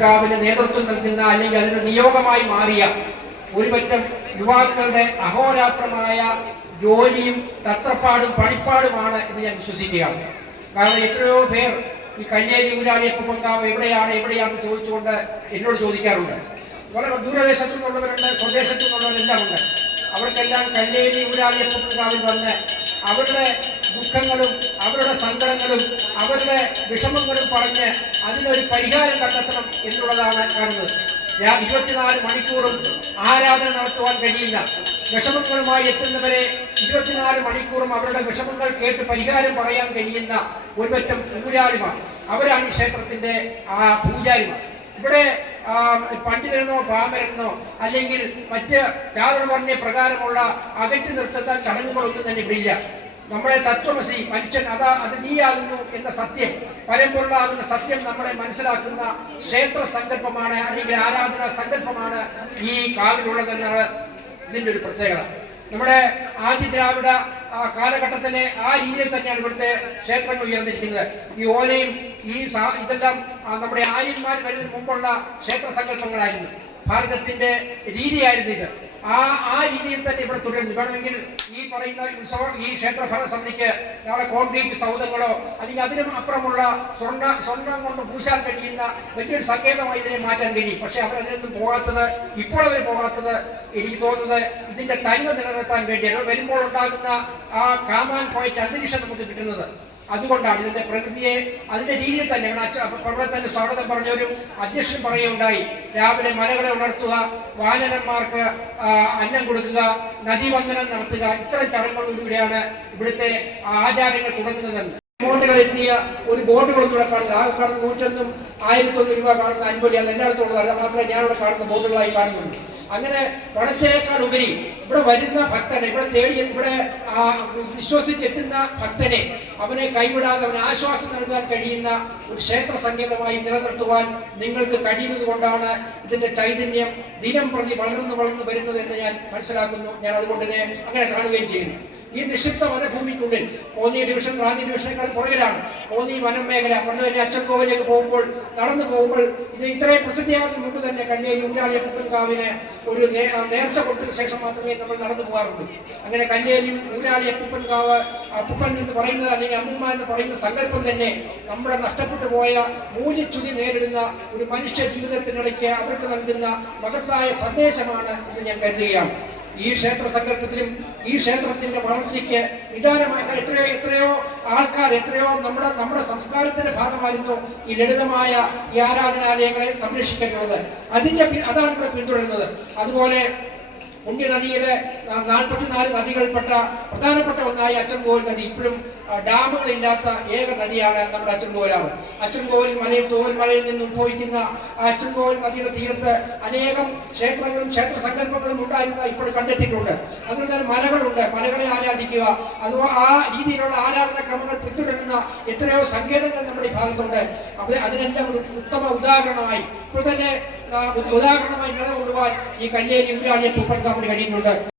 പൂപ്പൻകാവിന് നേതൃത്വം നൽകുന്ന അല്ലെങ്കിൽ അതിന് നിയോഗമായി മാറിയ ഒരുപറ്റം യുവാക്കളുടെ അഹോരാത്രമായ ജോലിയും തത്രപ്പാടും പണിപ്പാടുമാണ് എന്ന് ഞാൻ വിശ്വസിക്കുകയാണ്. കാരണം എത്രയോ പേർ ഈ കല്യാണി ഊരാളിയെ പങ്കാവ് എവിടെയാണ് എവിടെയാണെന്ന് ചോദിച്ചുകൊണ്ട് എന്നോട് ചോദിക്കാറുണ്ട്. വളരെ ദൂരദേശത്തു നിന്നുള്ളവരുണ്ട് സ്വദേശത്തു നിന്നുള്ളവരെല്ലാം ഉണ്ട്. അവർക്കെല്ലാം കല്ലേരി ഊരാളിയെ പങ്കാവിൽ വന്ന് അവരുടെ ദുഃഖങ്ങളും അവരുടെ സങ്കടങ്ങളും അവരുടെ വിഷമങ്ങളും പറഞ്ഞ് അതിനൊരു പരിഹാരം കണ്ടെത്തണം എന്നുള്ളതാണ് കാണുന്നത്. ഞാൻ ഇരുപത്തിനാല് മണിക്കൂറും ആരാധന നടത്തുവാൻ കഴിയില്ല. വിഷമങ്ങളുമായി എത്തുന്നവരെ ഇരുപത്തിനാല് മണിക്കൂറും അവരുടെ വിഷമങ്ങൾ കേട്ട് പരിഹാരം പറയാൻ കഴിയുന്ന ഒരുപറ്റം പൂജാരിമാർ അവരാണ് ക്ഷേത്രത്തിന്റെ ആ പൂജാരിമാർ. ഇവിടെ ആ, പണ്ഡിതരെന്നോ പാമരെന്നോ അല്ലെങ്കിൽ മറ്റ് ചാതുർവർണ പ്രകാരമുള്ള അകറ്റി നിർത്തുന്ന ചടങ്ങുകളൊന്നും തന്നെ ഇല്ല നമ്മുടെ തത്വമസി മനുഷ്യൻ അതാ അത് നീയാകുന്നു എന്ന സത്യം പരമ്പൊള്ളാകുന്ന സത്യം നമ്മളെ മനസ്സിലാക്കുന്ന ക്ഷേത്ര സങ്കല്പമാണ് അല്ലെങ്കിൽ ആരാധനാ സങ്കല്പമാണ് ഈ കാവിലുള്ളതെന്നാണ് ഇതിന്റെ ഒരു പ്രത്യേകത. നമ്മുടെ ആദ്യ ദ്രാവിഡ കാലഘട്ടത്തിലെ ആ രീതിയിൽ തന്നെയാണ് ഇവിടുത്തെ ക്ഷേത്രങ്ങൾ ഉയർന്നിരിക്കുന്നത്. ഈ ഓലയും ഈ ഇതെല്ലാം നമ്മുടെ ആര്യന്മാർ വരുന്നതിന് മുമ്പുള്ള ക്ഷേത്ര സങ്കല്പങ്ങളായിരുന്നു. ഭാരതത്തിന്റെ രീതിയായിരുന്നു ഇത്. ആ ആ രീതിയിൽ തന്നെ ഇവിടെ തുടരുന്നു. വേണമെങ്കിൽ ഈ പറയുന്ന ഉത്സവം ഈ ക്ഷേത്ര ഭരണസമിതിക്ക് നാളെ കോൺക്രീറ്റ് സൗദങ്ങളോ അല്ലെങ്കിൽ അതിനും അപ്പുറമുള്ള സ്വർണ സ്വർണം കൊണ്ട് പൂശാൻ കഴിയുന്ന വലിയൊരു സങ്കേതമായി ഇതിനെ മാറ്റാൻ കഴിയും. പക്ഷെ അവർ അതിനൊന്നും പോകാത്തത് ഇപ്പോൾ അവർ പോകാത്തത് എനിക്ക് തോന്നുന്നത് ഇതിന്റെ തനിമ നിലനിർത്താൻ വേണ്ടിയാണ്. വരുമ്പോൾ ഉണ്ടാകുന്ന ആ കാമാൻ പോയിന്റ് അന്തരീക്ഷം നമുക്ക് കിട്ടുന്നത്. അതുകൊണ്ടാണ് ഇതിന്റെ പ്രകൃതിയെ അതിന്റെ രീതിയിൽ തന്നെ അവിടെ തന്നെ സ്വാഗതം പറഞ്ഞവരും അധ്യക്ഷൻ പറയുകയുണ്ടായി. രാവിലെ മലകളെ ഉണർത്തുക വാനരന്മാർക്ക് അന്നം കൊടുക്കുക നദീവന്ദനം നടത്തുക. ഇത്തരം ചടങ്ങുകളിലൂടെയാണ് ഇവിടുത്തെ ആചാരങ്ങൾ തുടങ്ങുന്നതെന്ന്. എമൗണ്ടുകൾ എഴുതിയ ഒരു ബോട്ടുകൾ ഇവിടെ കാണുന്നത്. ആകെ കാണുന്ന നൂറ്റൊന്നും ആയിരത്തൊന്ന് രൂപ കാണുന്ന അൻപത് അത് എല്ലായിടത്തും ഉള്ളതാണ് മാത്രമേ ഞാനിവിടെ കാണുന്ന ബോർഡുകളായി കാണുന്നുള്ളൂ. അങ്ങനെ പണത്തിനേക്കാൾ ഉപരി ഇവിടെ വരുന്ന ഭക്തനെ ഇവിടെ തേടി ഇവിടെ വിശ്വസിച്ചെത്തുന്ന ഭക്തനെ അവനെ കൈവിടാതെ അവന് ആശ്വാസം നൽകാൻ കഴിയുന്ന ഒരു ക്ഷേത്ര സംഗീതമായി നിലനിർത്തുവാൻ നിങ്ങൾക്ക് കഴിയുന്നത് കൊണ്ടാണ് ഇതിന്റെ ചൈതന്യം ദിനം പ്രതി വളർന്നു വളർന്നു വരുന്നത് എന്ന് ഞാൻ മനസ്സിലാക്കുന്നു. ഞാൻ അതുകൊണ്ട് അങ്ങനെ കാണുകയും ചെയ്യുന്നു. ഈ നിക്ഷിപ്ത വനഭൂമിക്കുള്ളിൽ കോന്നി ഡിവിഷൻ റാന്നി ഡിവിഷനേക്കാൾ പുറകിലാണ്. കോന്നി വനം മേഖല പണ്ട് തന്നെ അച്ചൻകോവിലേക്ക് പോകുമ്പോൾ നടന്നു പോകുമ്പോൾ ഇത് ഇത്രയും പ്രസിദ്ധിയാകുന്ന മുമ്പ് തന്നെ കല്ലേ ലൂരാളിയെ പുപ്പൻകാവിനെ ഒരു നേർച്ച കൊടുത്തതിന് ശേഷം മാത്രമേ നമ്മൾ നടന്നു പോകാറുള്ളൂ. അങ്ങനെ കല്ലേലി ഊരാളി പുപ്പൻകാവ് പുപ്പൻ എന്ന് പറയുന്നത് അല്ലെങ്കിൽ അമ്മൂമ്മ എന്ന് പറയുന്ന സങ്കല്പം തന്നെ നമ്മുടെ നഷ്ടപ്പെട്ടു പോയ മൂല്യച്യുതി നേരിടുന്ന ഒരു മനുഷ്യ ജീവിതത്തിനിടയ്ക്ക് അവർക്ക് നൽകുന്ന മഹത്തായ സന്ദേശമാണ് എന്ന് ഞാൻ കരുതുകയാണ്. ഈ ക്ഷേത്ര സങ്കല്പത്തിലും ഈ ക്ഷേത്രത്തിന്റെ വളർച്ചയ്ക്ക് നിദാനമായ എത്രയോ എത്രയോ ആൾക്കാർ എത്രയോ നമ്മുടെ നമ്മുടെ സംസ്കാരത്തിന്റെ ഭാഗമായിരുന്നു ഈ ലളിതമായ ഈ ആരാധനാലയങ്ങളെ സംരക്ഷിക്കേണ്ടത്. അതിന്റെ അതാണ് ഇവിടെ പിന്തുടരുന്നത്. അതുപോലെ പുണ്യനദിയിലെ നാൽപ്പത്തിനാല് നദികൾപ്പെട്ട പ്രധാനപ്പെട്ട ഒന്നായി അച്ചൻകോവിൽ നദി. ഇപ്പോഴും ഡാമുകളില്ലാത്ത ഏക നദിയാണ് നമ്മുടെ അച്ചൻകോവിലാണ്. അച്ചൻകോവിൽ മലയിൽ തോവൽ മലയിൽ നിന്നും ഉത്ഭവിക്കുന്ന അച്ചൻകോവിൽ നദിയുടെ തീരത്ത് അനേകം ക്ഷേത്രങ്ങളും ക്ഷേത്ര സങ്കല്പങ്ങളും ഉണ്ടായിരുന്ന ഇപ്പോൾ കണ്ടെത്തിയിട്ടുണ്ട്. അതുപോലെ തന്നെ മലകളുണ്ട്. മലകളെ ആരാധിക്കുക. അതുപോലെ ആ രീതിയിലുള്ള ആരാധന ക്രമങ്ങൾ പിന്തുടരുന്ന എത്രയോ സങ്കേതങ്ങൾ നമ്മുടെ ഈ ഭാഗത്തുണ്ട്. അത് അതിനെല്ലാം ഒരു ഉത്തമ ഉദാഹരണമായി. ഇപ്പോൾ തന്നെ ഉദാഹരണമായി നിലകൊള്ളുവാൻ ഈ കല്ലേരി ഊരാളിയെ പൂപ്പൻകാപ്പിന് കഴിയുന്നുണ്ട്.